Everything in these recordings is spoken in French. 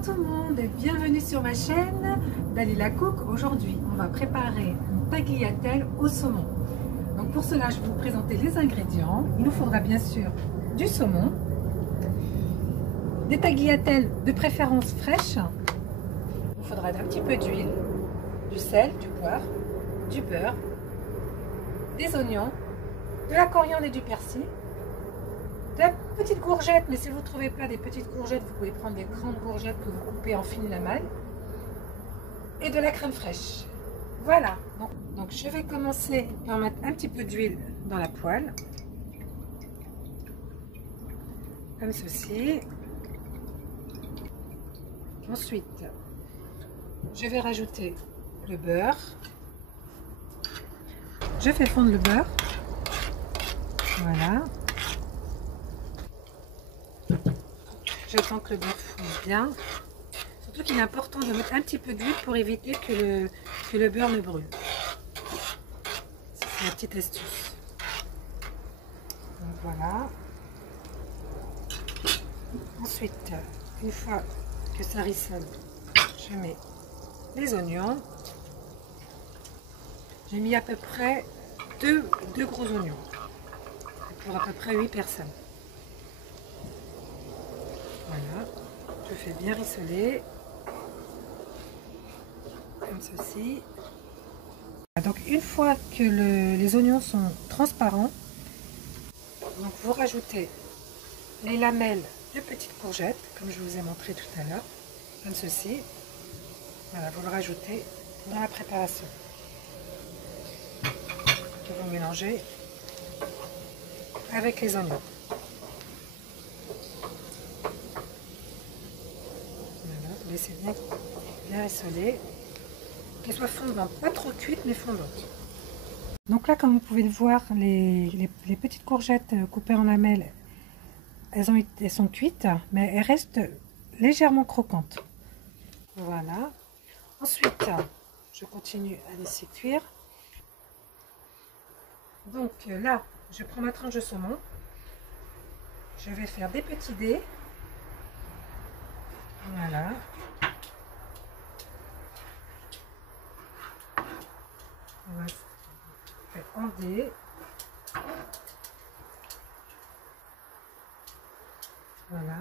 Bonjour tout le monde et bienvenue sur ma chaîne Dalila Cook. Aujourd'hui on va préparer une tagliatelle au saumon. Donc pour cela je vais vous présenter les ingrédients. Il nous faudra bien sûr du saumon, des tagliatelles de préférence fraîches. Il nous faudra un petit peu d'huile, du sel, du poivre, du beurre, des oignons, de la coriandre et du persil, de la petite courgette, mais si vous ne trouvez pas des petites courgettes, vous pouvez prendre des grandes courgettes que vous coupez en fines lamelles, et de la crème fraîche. Voilà, donc je vais commencer par mettre un petit peu d'huile dans la poêle, comme ceci. Ensuite, je vais rajouter le beurre. Je fais fondre le beurre. Voilà. J'attends que le beurre fonde bien. Surtout qu'il est important de mettre un petit peu d'huile pour éviter que le beurre ne brûle. C'est la petite astuce. Donc voilà. Ensuite, une fois que ça rissole, je mets les oignons. J'ai mis à peu près deux gros oignons. Pour à peu près 8 personnes. Voilà, je fais bien rissoler, comme ceci. Donc une fois que les oignons sont transparents, donc vous rajoutez les lamelles de petites courgettes, comme je vous ai montré tout à l'heure, comme ceci. Voilà, vous le rajoutez dans la préparation. Et vous mélangez avec les oignons. Voilà, vous laissez bien rissoler. Qu'elle soit fondante, pas trop cuite mais fondante. Donc là, comme vous pouvez le voir, les petites courgettes coupées en lamelles, elles sont cuites, mais elles restent légèrement croquantes. Voilà. Ensuite, je continue à laisser cuire. Donc là, je prends ma tranche de saumon. Je vais faire des petits dés. Voilà. On va faire en dés. Voilà.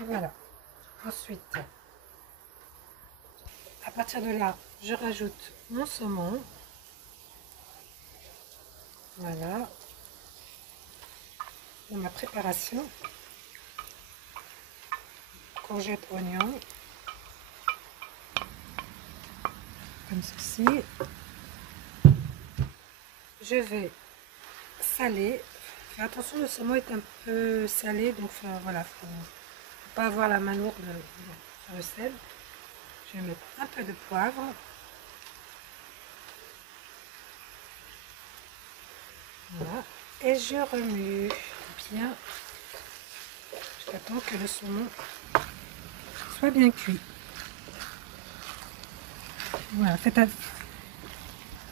Et voilà. Ensuite, à partir de là, je rajoute mon saumon. Voilà. Pour ma préparation. Courgettes, oignons. Comme ceci. Je vais saler. Faites attention, le saumon est un peu salé, donc voilà, faut pas avoir la main lourde sur le sel. Je vais mettre un peu de poivre. Voilà. Et je remue bien jusqu'à temps que le saumon soit bien cuit. Voilà,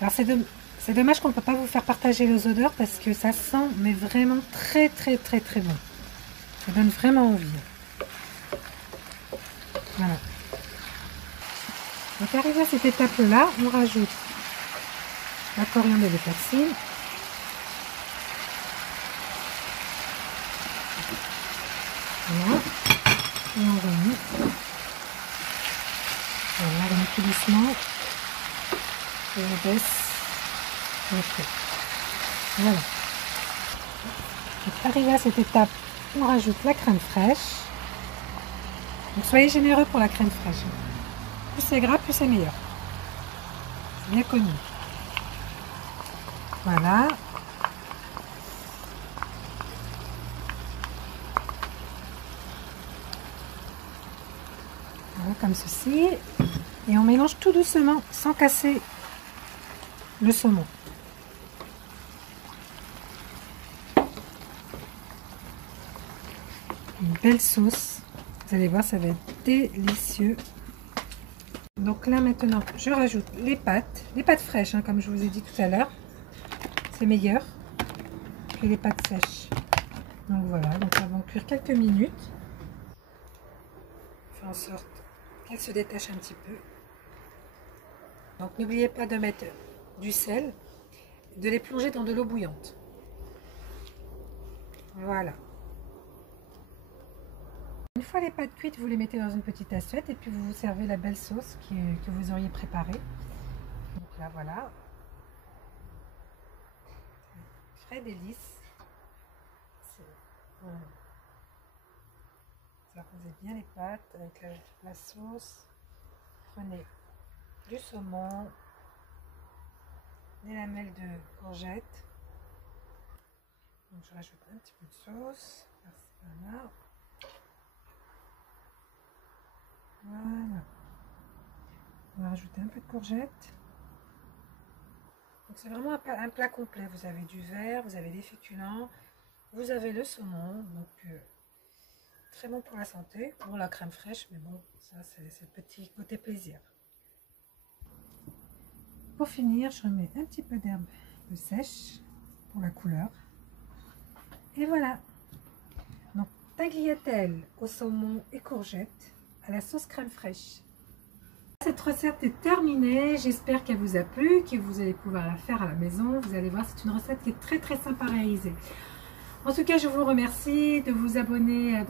alors c'est dommage qu'on ne peut pas vous faire partager les odeurs parce que ça sent mais vraiment très bon. Ça donne vraiment envie. Voilà. Donc arrivé à cette étape-là, on rajoute la coriandre et le persil. Voilà. Et on remue. Voilà, on remet tout doucement. Et on baisse le feu. Voilà. Donc arrivé à cette étape, on rajoute la crème fraîche. Donc soyez généreux pour la crème fraîche. Plus c'est gras, plus c'est meilleur. C'est bien connu. Voilà. Voilà, comme ceci. Et on mélange tout doucement, sans casser le saumon. Une belle sauce. Vous allez voir, ça va être délicieux. Donc là maintenant, je rajoute les pâtes fraîches, hein, comme je vous ai dit tout à l'heure. C'est meilleur. que les pâtes sèches. Donc voilà, donc elles vont cuire quelques minutes. Faire en sorte qu'elles se détachent un petit peu. Donc n'oubliez pas de mettre du sel, de les plonger dans de l'eau bouillante. Voilà. Une fois les pâtes cuites, vous les mettez dans une petite assiette et puis vous vous servez la belle sauce que vous auriez préparée. Donc là voilà. Très délice. Voilà. Vous arrosez bien les pâtes avec la sauce. Prenez du saumon, des lamelles de courgettes. Donc je rajoute un petit peu de sauce. Voilà. Voilà. On va rajouter un peu de courgettes. Donc c'est vraiment un plat complet. Vous avez du vert, vous avez des féculents, vous avez le saumon. Donc très bon pour la santé. Pour la crème fraîche, mais bon, ça c'est le petit côté plaisir. Pour finir, je remets un petit peu d'herbe sèche pour la couleur. Et voilà. Donc tagliatelle au saumon et courgettes à la sauce crème fraîche. Cette recette est terminée, j'espère qu'elle vous a plu, que vous allez pouvoir la faire à la maison. Vous allez voir, c'est une recette qui est très très sympa à réaliser. En tout cas, je vous remercie de vous abonner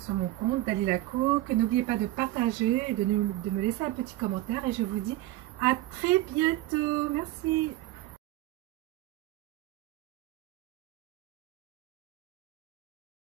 sur mon compte Dalila Cook. N'oubliez pas de partager et de me laisser un petit commentaire et je vous dis à très bientôt. Merci.